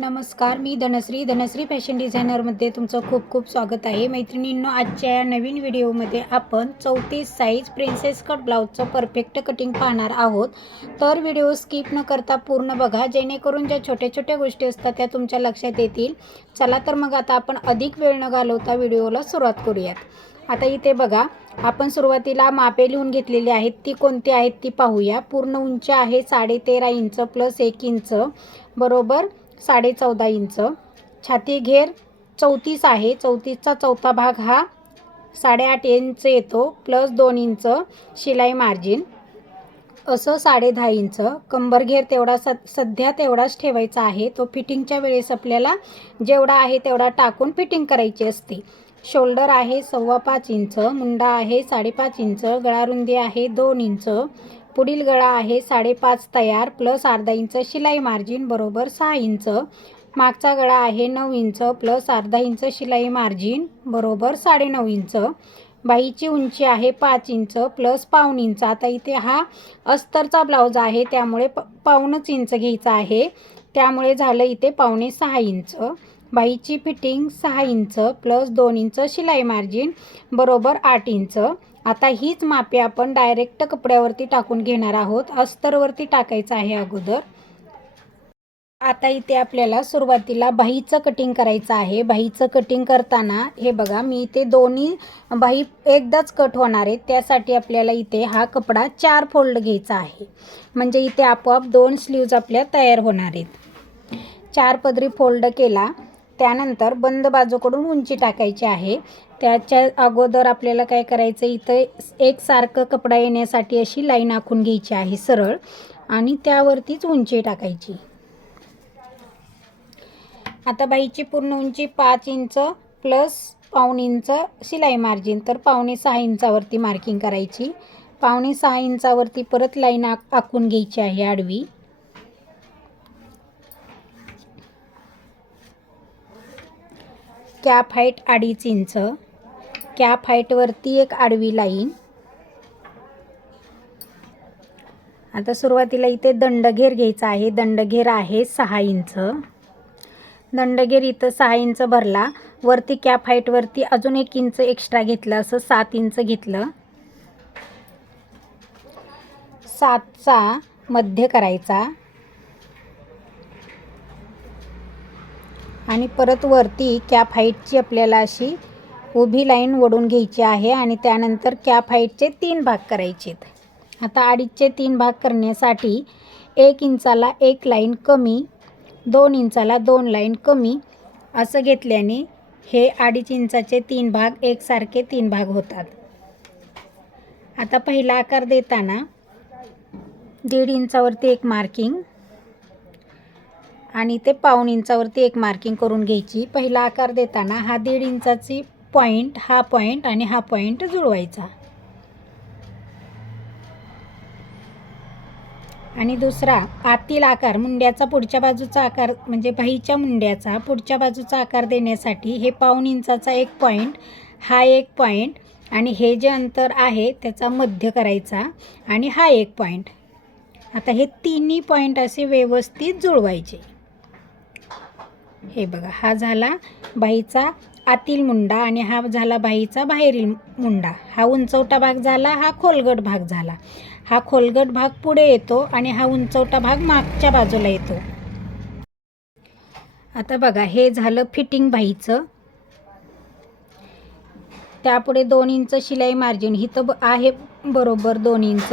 नमस्कार मी धनश्री. धनश्री फॅशन डिझायनरमध्ये तुमचं खूप खूप स्वागत आहे. मैत्रिणींनो आजच्या या नवीन व्हिडिओमध्ये आपण चौतीस साईज प्रिन्सेस कट ब्लाऊजचं परफेक्ट कटिंग पाहणार आहोत. तर व्हिडिओ स्किप न करता पूर्ण बघा जेणेकरून ज्या छोट्या छोट्या गोष्टी असतात त्या तुमच्या लक्षात येतील. चला तर मग आता आपण अधिक वेळ न घालवता व्हिडिओला सुरुवात करूयात. आता इथे बघा आपण सुरुवातीला मापे लिहून घेतलेली आहेत. ती कोणती आहेत ती पाहूया. पूर्ण उंची आहे साडेतेरा इंच प्लस एक इंच. बरोबर? साडे चौदा इंच. छाती घेर चौतीस आहे. चौतीसचा चौथा भाग हा साडेआठ इंच येतो. प्लस दोन इंच शिलाई मार्जिन. असं साडे दहा इंच. कंबर घेर तेवढा स सध्या तेवढाच ठेवायचा आहे. तो फिटिंगच्या वेळेस आपल्याला जेवढा आहे तेवढा टाकून फिटिंग करायची असते. शोल्डर आहे सव्वा पाच इंच. मुंडा आहे साडेपाच इंच. गळारुंदी आहे दोन इंच. पुढील गळा आहे. साडेपाच तयार प्लस अर्धा इंच शिलाई मार्जिन बरोबर सहा इंच. मागचा गळा आहे नऊ इंच प्लस अर्धा इंच शिलाई मार्जिन बरोबर साडेनऊ इंच. बाईची उंची आहे पाच इंच प्लस पाऊण इंच. आता इथे हा अस्तरचा ब्लाऊज आहे. त्यामुळे प पाऊणच इंच घ्यायचा आहे. त्यामुळे झालं इथे पावणे सहा इंच. बाईची फिटिंग सहा इंच प्लस दोन इंच शिलाई मार्जिन बरोबर आठ इंच. आता हीच मापे आपण डायरेक्ट कपड्यावरती टाकून घेणार आहोत. अस्तरवरती टाकायचं आहे अगोदर. आता इथे आपल्याला सुरुवातीला बाहीचं कटिंग करायचं आहे. बाहीचं कटिंग करताना हे बघा मी इथे दोन्ही बाही एकदाच कट होणार आहेत. त्यासाठी आपल्याला इथे हा कपडा चार फोल्ड घ्यायचा आहे. म्हणजे इथे आपोआप दोन स्लीव्ज आपल्या तयार होणार आहेत. चार पदरी फोल्ड केला. त्यानंतर बंद बाजूकडून उंची टाकायची आहे. त्याच्या अगोदर आपल्याला काय करायचं इथं एकसारखं कपडा येण्यासाठी अशी लाईन आखून घ्यायची आहे सरळ. आणि त्यावरतीच उंची टाकायची. आता बाईची पूर्ण उंची पाच इंच प्लस पाऊण इंच शिलाई मार्जिन तर पावणे सहा इंचावरती मार्किंग करायची. पावणे सहा इंचावरती परत लाईन आक आखून घ्यायची आहे आडवी. कॅप हाईट अडीच इंच. कॅप हाईटवरती एक आडवी लाईन आता सुरुवातीला इथे दंडघेर घ्यायचा आहे. दंडघेर आहे सहा इंच. दंडघेर इथं सहा इंच भरला. वरती कॅप हाईटवरती अजून एक इंच एक्स्ट्रा घेतलं असं सात इंच घेतलं. सातचा मध्य करायचा. आणि परत वरती कॅप हाईटची आपल्याला अशी उभी लाईन ओढून घ्यायची आहे आणि त्यानंतर कॅप हाईटचे तीन भाग करायचे आहेत. आता अडीचचे तीन भाग करण्यासाठी एक इंचाला एक लाईन कमी दोन इंचाला दोन लाईन कमी असं घेतल्याने हे अडीच इंचाचे तीन भाग एकसारखे तीन भाग होतात. आता पहिला आकार देताना दीड इंचावरती एक मार्किंग आणि ते पाऊण इंचावरती एक मार्किंग करून घ्यायची. पहिला आकार देताना हा दीड इंचाची पॉईंट हा पॉईंट आणि हा पॉईंट जुळवायचा. आणि दुसरा आतील आकार मुंड्याचा पुढच्या बाजूचा आकार म्हणजे बाहीच्या मुंड्याचा पुढच्या बाजूचा आकार देण्यासाठी हे पाऊण इंचाचा एक पॉईंट हा एक पॉईंट आणि हे जे अंतर आहे त्याचा मध्य करायचा आणि हा एक पॉईंट आता हे तिन्ही पॉईंट असे व्यवस्थित जुळवायचे. हे बघा हा झाला बाईचा आतील मुंडा आणि हा झाला बाईचा बाहेरील मुंडा. हा उंचवटा भाग झाला हा खोलगट भाग झाला. हा खोलगट भाग पुढे येतो आणि हा उंचवटा भाग मागच्या बाजूला येतो. आता बघा हे झालं फिटिंग बाईचं. त्यापुढे दोन इंच शिलाई मार्जिन. इथं ब आहे बरोबर दोन इंच.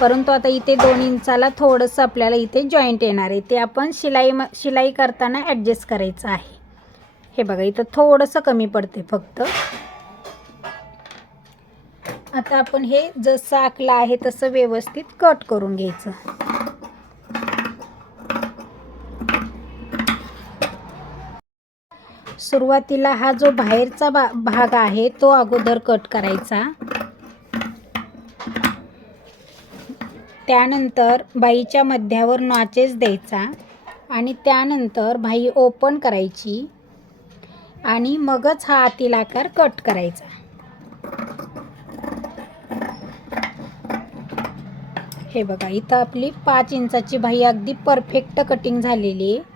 परंतु आता इथे दोन इंचाला थोडंसं आपल्याला इथे जॉईंट येणार आहे. ते आपण शिलाई म शिलाई करताना ॲडजस्ट करायचं आहे. हे बघा इथं थोडंसं कमी पडते फक्त. आता आपण हे जसं आखलं आहे तसं व्यवस्थित कट करून घ्यायचं. सुरुवातीला हा जो बाहेरचा बा भाग आहे तो अगोदर कट करायचा. त्यानंतर बाईच्या मध्यावर नॉचेस द्यायचा आणि त्यानंतर बाई ओपन करायची आणि मगच हा आतील आकार कट करायचा. हे बघा इथं आपली पाच इंचाची बाई अगदी परफेक्ट कटिंग झालेली आहे.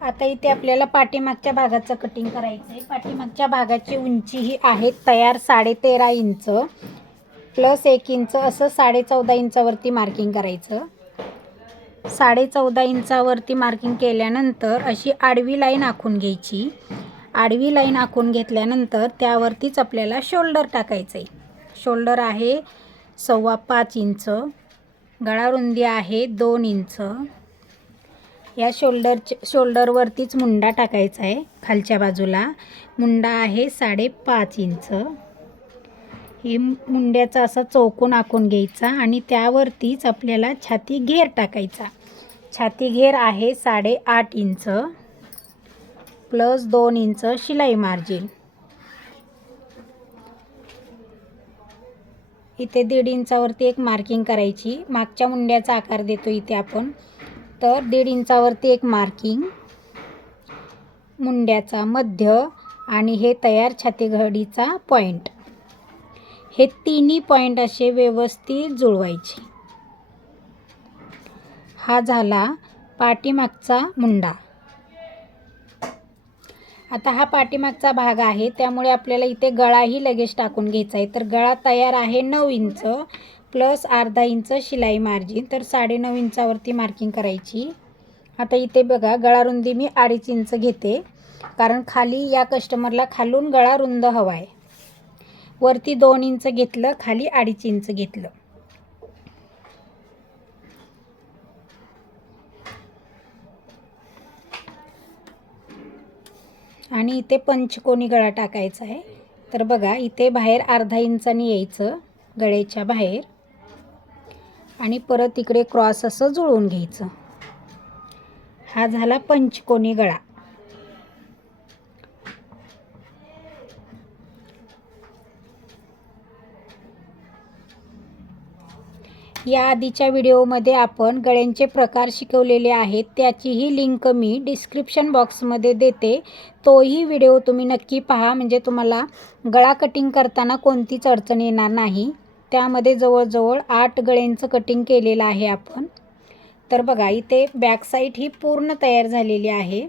आता इथे आपल्याला पाठीमागच्या भागाचं कटिंग करायचं आहे पाठीमागच्या भागाची उंची ही आहे तयार साडेतेरा इंच. प्लस एक इंच असं साडे चौदा इंचावरती मार्किंग करायचं. साडे चौदा इंचावरती मार्किंग केल्यानंतर अशी आडवी लाईन आखून घ्यायची. आडवी लाईन आखून घेतल्यानंतर त्यावरतीच आपल्याला शोल्डर टाकायचं आहे शोल्डर आहे सव्वा पाच इंच. गळारुंदी आहे दोन इंच. या शोल्डरच्या शोल्डरवरतीच मुंडा टाकायचा आहे खालच्या बाजूला. मुंडा आहे साडेपाच इंच. हे मुंड्याचा असा चौकून आखून घ्यायचा आणि त्यावरतीच आपल्याला छाती घेर टाकायचा. छाती घेर आहे साडेआठ इंच. प्लस दोन इंच शिलाई मार्जिन. इथे दीड इंचावरती एक मार्किंग करायची. मागच्या मुंड्याचा आकार देतो इथे आपण. तर दीड इंचावरती एक मार्किंग मुंड्याचा मध्य आणि हे तयार छातीघडीचा पॉईंट हे तिन्ही पॉईंट असे व्यवस्थित जुळवायचे. हा झाला पाठीमागचा मुंडा. आता हा पाठीमागचा भाग आहे त्यामुळे आपल्याला इथे गळाही लगेच टाकून घ्यायचा आहे. तर गळा तयार आहे नऊ इंच प्लस अर्धा इंच शिलाई मार्जिन तर साडेनऊ इंचावरती मार्किंग करायची. आता इथे बघा गळा रुंदी मी अडीच इंच घेते कारण खाली या कस्टमरला खालून गळा रुंद हवा आहे वरती दोन इंच घेतलं खाली अडीच इंच घेतलं. आणि इथे पंचकोनी गळा टाकायचा आहे. तर बघा इथे बाहेर अर्धा इंचाने यायचं गळ्याच्या बाहेर. आणि परत इकडे क्रॉस असं जुळवून घ्यायचं. हा झाला पंचकोनी गळा. या आधीच्या व्हिडिओमध्ये आपण गळ्यांचे प्रकार शिकवलेले आहेत त्याचीही लिंक मी डिस्क्रिप्शन बॉक्समध्ये देते. तोही व्हिडिओ तुम्ही नक्की पहा म्हणजे तुम्हाला गळा कटिंग करताना कोणतीच अडचण येणार नाही. त्यामध्ये जवळजवळ आठ गळ्यांचं कटिंग केलेलं आहे आपण. तर बघा इथे बॅकसाईड ही पूर्ण तयार झालेली आहे.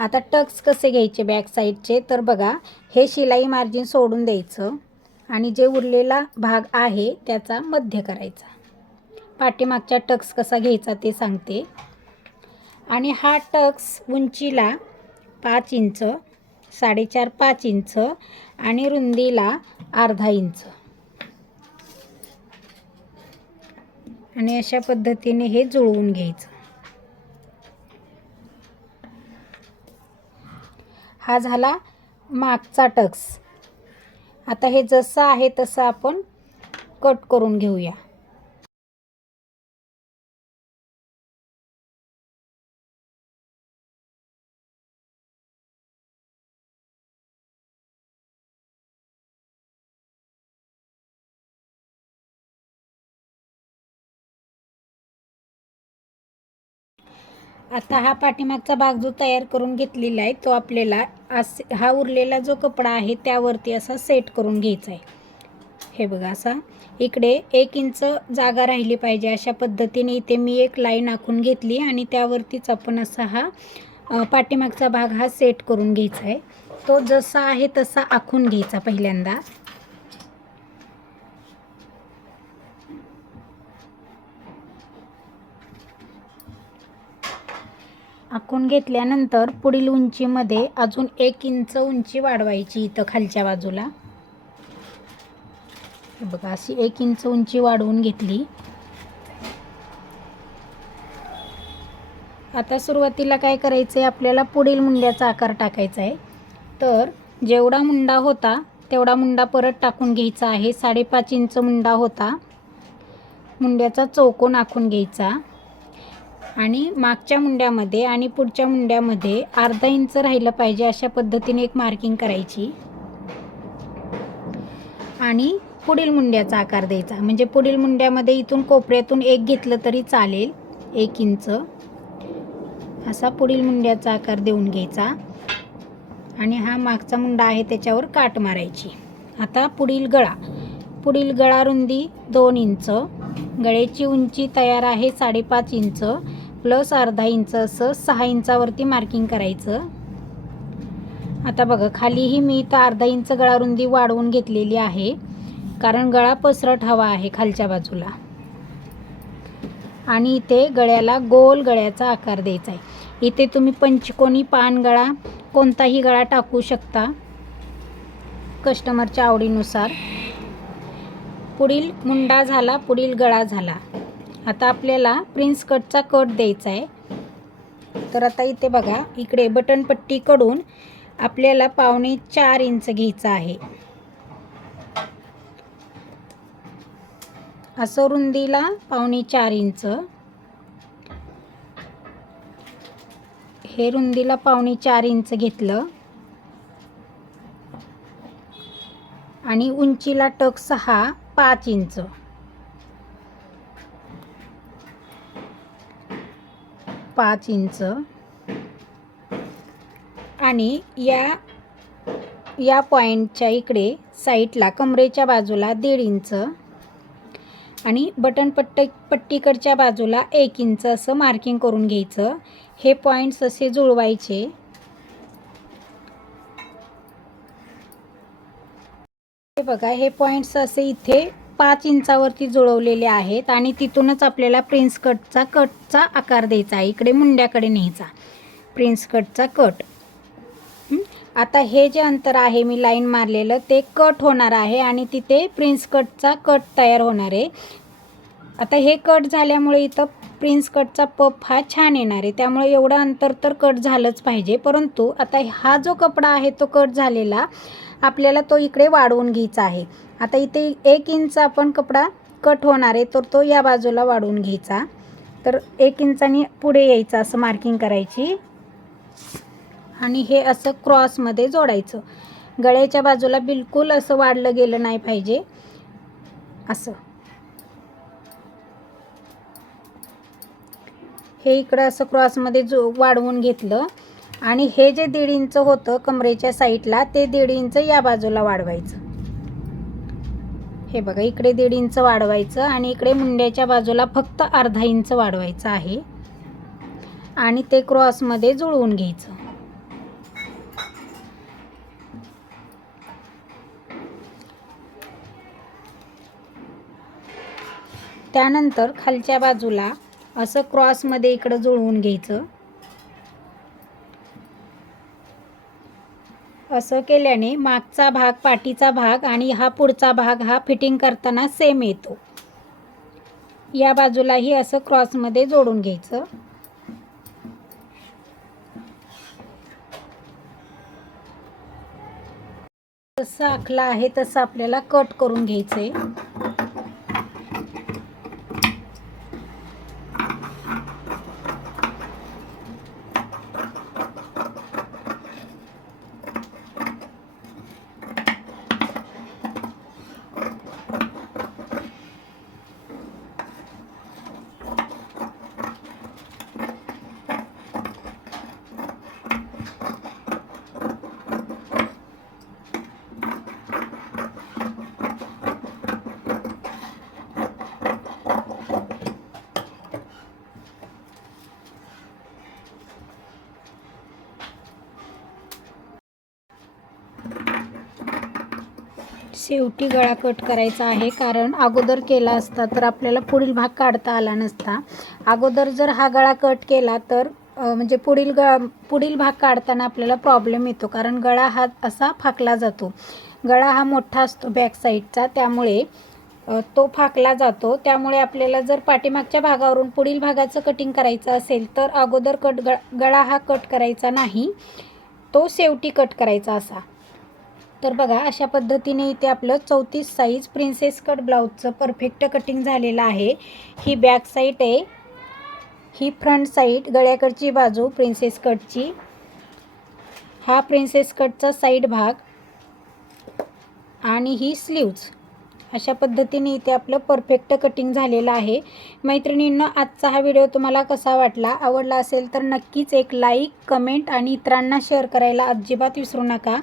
आता टक्स कसे घ्यायचे बॅक साईडचे तर बघा हे शिलाई मार्जिन सोडून द्यायचं आणि जे उरलेला भाग आहे त्याचा मध्य करायचा. पाठीमागच्या टक्स कसा घ्यायचा ते सांगते. आणि हा टक्स उंचीला पाच इंच साडेचार पाच इंच आणि रुंदीला अर्धा इंच. आणि अशा पद्धतीने हे जुळवून घ्यायचं. हा झाला मागचा टक्स. आता हे जसं आहे तसं आपण कट करून घेऊया. आता हा पाठीमागचा भाग जो तयार करून घेतलेला आहे तो आपल्याला असे हा उरलेला जो कपडा आहे त्यावरती असा सेट करून घ्यायचा आहे. हे बघा असा. इकडे एक इंच जागा राहिली पाहिजे अशा पद्धतीने इथे मी एक लाईन आखून घेतली आणि त्यावरतीच आपण असा हा पाठीमागचा भाग हा सेट करून घ्यायचा आहे. तो जसा आहे तसा आखून घ्यायचा पहिल्यांदा. आखून घेतल्यानंतर पुढील उंचीमध्ये अजून एक इंच उंची वाढवायची इथं खालच्या बाजूला. बघा अशी एक इंच उंची वाढवून घेतली. आता सुरुवातीला काय करायचं आहे आपल्याला पुढील मुंड्याचा आकार टाकायचा आहे. तर जेवढा मुंडा होता तेवढा मुंडा परत टाकून घ्यायचा आहे. साडेपाच इंच मुंडा होता. मुंड्याचा चौकोन आखून घ्यायचा. आणि मागच्या मुंड्यामध्ये आणि पुढच्या मुंड्यामध्ये अर्धा इंच राहिलं पाहिजे अशा पद्धतीने एक मार्किंग करायची. आणि पुढील मुंड्याचा आकार द्यायचा. म्हणजे पुढील मुंड्यामध्ये इथून कोपऱ्यातून एक घेतलं तरी चालेल. एक इंच. असा पुढील मुंड्याचा आकार देऊन घ्यायचा. आणि हा मागचा मुंडा आहे त्याच्यावर काट मारायची. आता पुढील गळा. पुढील गळा रुंदी दोन इंच. गळ्याची उंची तयार आहे साडेपाच इंच. प्लस अर्धा इंच असं सहा इंचावरती मार्किंग करायचं. आता बघा खालीही मी इथं अर्धा इंच गळा रुंदी वाढवून घेतलेली आहे. कारण गळा पसरट हवा आहे खालच्या बाजूला. आणि इथे गळ्याला गोल गळ्याचा आकार द्यायचा आहे. इथे तुम्ही पंचकोनी पान गळा कोणताही गळा टाकू शकता कस्टमरच्या आवडीनुसार. पुढील मुंडा झाला पुढील गळा झाला. आता आपल्याला प्रिन्स कटचा कट द्यायचा आहे. तर आता इथे बघा इकडे बटनपट्टीकडून आपल्याला पावणे चार इंच घ्यायचं आहे. असं रुंदीला पावणे चार इंच. हे रुंदीला पावणे चार इंच घेतलं. आणि उंचीला टक सहा पाच इंच. पाच इंच. आणि या या पॉईंटच्या इकडे साईडला कमरेच्या बाजूला दीड इंच. आणि बटन पट्ट पट्टीकडच्या बाजूला एक इंच असं मार्किंग करून घ्यायचं. हे पॉईंट्स असे जुळवायचे. हे बघा हे पॉईंट्स असे इथे पाच इंचावरती जुळवलेले आहेत आणि तिथूनच आपल्याला प्रिन्स कटचा कटचा आकार द्यायचा आहे. इकडे मुंड्याकडे न्यायचा. प्रिन्स कटचा कट. आता हे जे अंतर आहे मी लाईन मारलेलं ते कट होणार आहे आणि तिथे प्रिन्स कटचा कट तयार होणार आहे. आता हे कट झाल्यामुळे इथं प्रिन्स कटचा पफ हा छान येणार आहे. त्यामुळे एवढं अंतर तर कट झालंच पाहिजे. परंतु आता हा जो कपडा आहे तो कट झालेला आपल्याला तो इकडे वाढवून घ्यायचा आहे. आता इथे एक इंच आपण कपडा कट होणार आहे तर तो या बाजूला वाढवून घ्यायचा. तर एक इंचानी पुढे यायचं असं मार्किंग करायची. आणि हे असं क्रॉसमध्ये जोडायचं. गळ्याच्या बाजूला बिलकुल असं वाढलं गेलं नाही पाहिजे. असं. हे इकडं असं क्रॉसमध्ये जो वाढवून घेतलं. आणि हे जे दीड इंच होतं कमरेच्या साईडला ते दीड इंच या बाजूला वाढवायचं. हे बघा इकडे दीड इंच वाढवायचं आणि इकडे मुंड्याच्या बाजूला फक्त अर्धा इंच वाढवायचं आहे. आणि ते क्रॉसमध्ये जुळवून घ्यायचं. त्यानंतर खालच्या बाजूला असं क्रॉसमध्ये इकडं जुळवून घ्यायचं. असं केल्याने मागचा भाग पाठीचा भाग आणि हा पुढचा भाग हा फिटिंग करताना सेम येतो. या बाजूलाही असं क्रॉसमध्ये जोडून घ्यायचं. जसं आखला आहे तसं आपल्याला कट करून घ्यायचं आहे शेवटी गळा कट करायचा आहे कारण अगोदर केला असता तर आपल्याला पुढील भाग काढता आला नसता. अगोदर जर हा गळा कट केला तर म्हणजे पुढील ग पुढील भाग काढताना आपल्याला प्रॉब्लेम येतो कारण गळा हा असा फाकला जातो. गळा हा मोठा असतो बॅक साईडचा त्यामुळे तो फाकला जातो. त्यामुळे आपल्याला जर पाठीमागच्या भागावरून पुढील भागाचं कटिंग करायचं असेल तर अगोदर कट गळा हा कट करायचा नाही. तो शेवटी कट करायचा असा. तर बघा अशा पद्धतीने इथे आपलं चौतीस साईज प्रिन्सेस कट ब्लाऊजचं परफेक्ट कटिंग झालेलं आहे. ही बॅक साईड आहे. ही फ्रंट साईड गळ्याकडची बाजू प्रिन्सेस कटची हा प्रिन्सेस कटचा साईड भाग आणि ही स्लीव्ज अशा पद्धतीने इथे आपलं परफेक्ट कटिंग झालेलं आहे. मैत्रिणींना आजचा हा व्हिडिओ तुम्हाला कसा वाटला आवडला असेल तर नक्कीच एक लाईक कमेंट आणि इतरांना शेअर करायला अजिबात विसरू नका.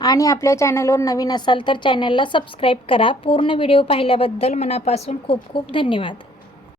आणि आपल्या चॅनलवर नवीन असाल तर चॅनलला सबस्क्राईब करा. पूर्ण व्हिडिओ पाहिल्याबद्दल मनापासून खूप खूप धन्यवाद.